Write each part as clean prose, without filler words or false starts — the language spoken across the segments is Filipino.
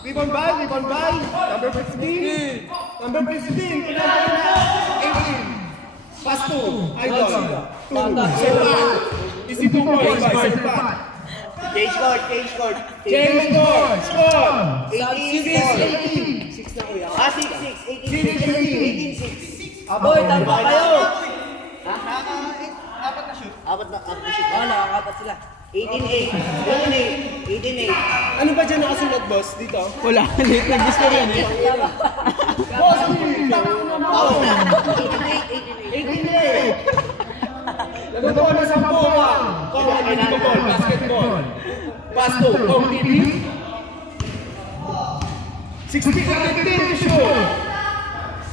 Rebound by. Number 15. Number 15. 18. Pass 2. Idol. 2. Serpat. Easy 2 points by Serpat. Change court. Score. 18-6. 6 na kuya. 6-6. 18-6. Boy, tama kayo. Apat na shoot. Nakakapat sila. 18-8. Ano ba dyan nakasunod, boss? Dito? Wala, late nag-guess ko yan eh. Boss, ano yung tama ko naman? 18-8. Lagot ako na 10 lang. Kong, basketball. Pass 2. Kong, TV. 16 to shoot.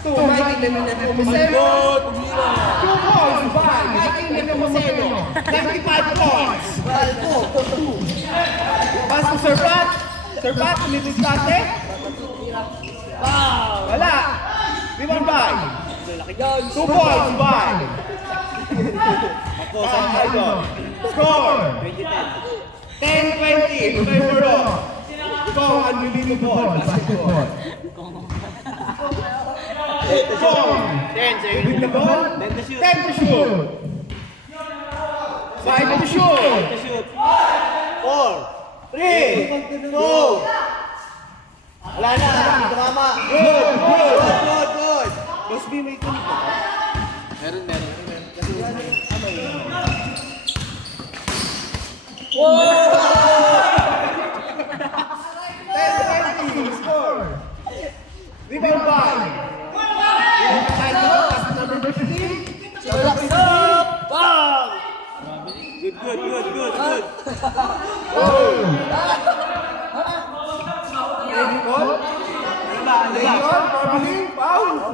2, Mike Nepomuceno. 2 points by Mike Nepomuceno. 95 points. Pass to Serpat. Serpat, ulitis dati. Wala. Rebound by. 2 points by. Score. 10-20 in favor of Kong Unbelievable Basketball. Kong. 10 the ball. 10 to shoot. 5 to shoot. 4, 3, 2. Wala na. Hindi tumama. Good. Boss B, may tuloy pa. Meron. Score. Rebound by. Number 15. Bang! Good.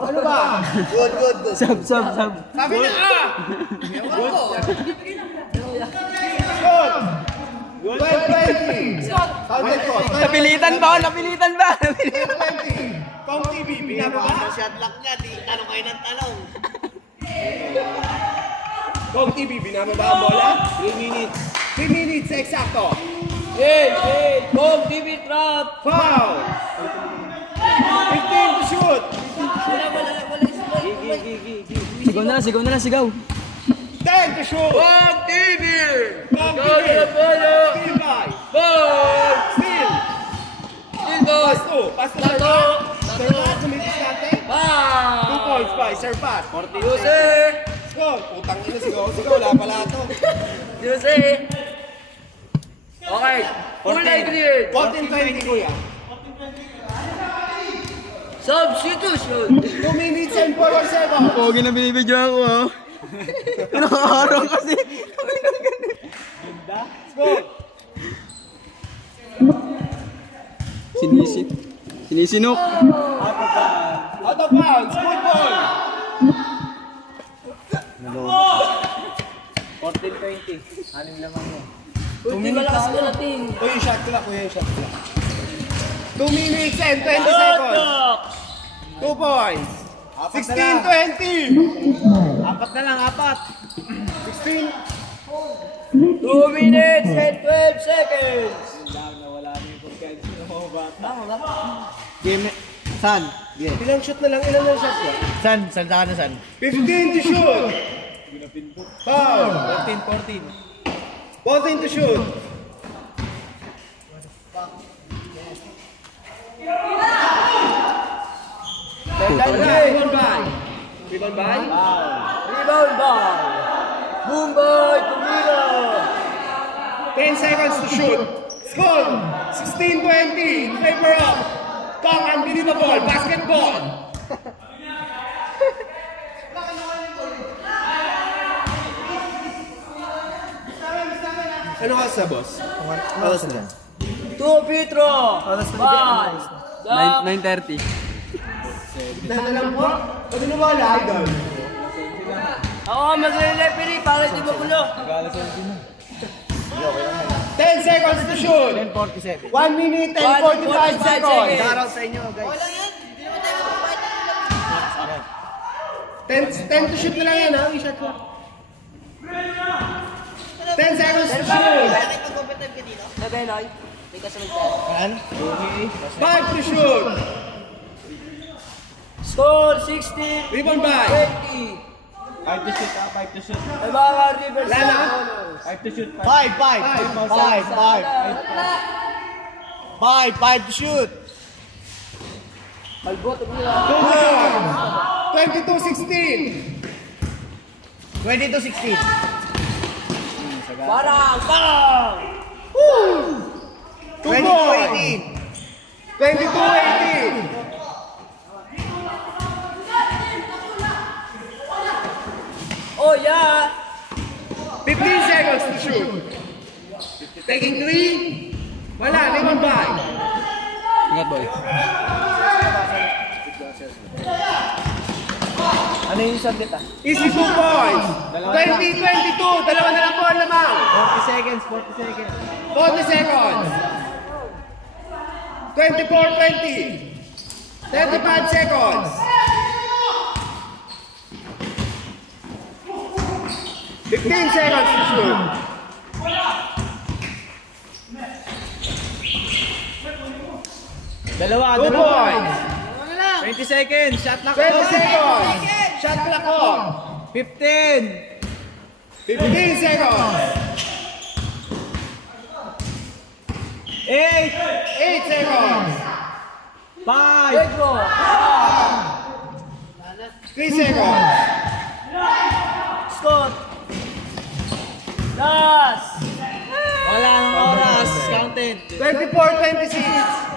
Ano ba? Good. Sab. Sabi na ka! Good. 20. Counted ko. Napilitan ba? 20. Kong TV, pinababa. Shot lock niya. Tanong kayo ng tanong. Kong TV, binababa ang bola. 3 minutes. 3 minutes, eksakto. Kong TV trap! Foul. 15 to shoot. Sigaw na lang, sigaw. 10 to shoot. Kong TV! Kong TV. Steal by. Steal. Pass to Serpat. Serpat, sumitis natin. 2 points by Serpat. Score. Putang ina, sigaw. Wala pala ito. Okay. Full line cleared. 14-20 kuya. Substitution. 2 minutes and 4 seconds. Pogi na binibidyoan ko ha. Nakakaaraw kasi. Score. Sinisinok. Out of bounds. Good ball. 14-20. Anim lamang mo. 2 minutes natin. Yung shot ko lang. 2 minutes and 20 seconds. 2 points. 16-20. Apat na lang. 16. 2 minutes and 12 seconds. Nawala na yung kumpensi ng mga bata. Game. San? Ilang shot na lang? Ilang shot ko? San ka na san? 15 to shoot. Foul. 14. 14 to shoot. Rebound by. Rebound by. Mumbai Tumira. 10 seconds to shoot. Score. 16-20 in favor of Kong Unbelievable Basketball. Ano ka sa boss? Alas na. 2 Petro. 5. 9:30. Dahil alam po, pag nawala, idol. Ako mag-referee para di magulo. 10 seconds to shoot. 10:47. 1 minute and 45 seconds. Shoutout sa inyo, guys. 10 to shoot na lang yan, ha? I-shot ko. 10 seconds to shoot. Nabeloy. Hindi ka sumunod. 5 to shoot. Score 16. Rebound by. 20. 5 to shoot, 5 to shoot. May mga reverse Lana. bonus. 5 to shoot. 5 to shoot. Malbot, tumira. 22-16. 22-16. Parang! Parang! 2 points. 22-18. Oh, yeah! 15 seconds to shoot. Taking 3. Wala, rebound by. Ingat, boy. Ano yung subject ah? Easy 2 points. 20-22. Dalawa na lang po ang lamang. 40 seconds, 40 seconds. 40 seconds. 24-20. 35 seconds. 15 seconds to shoot. Dalawa, 2 points. 20 seconds, shot na 20 seconds. Shot clock off. 15. 15 seconds. 8. 8 seconds. 5. Pedro! 3 seconds. Scott! Last! Wala nang oras, counted. 24-26.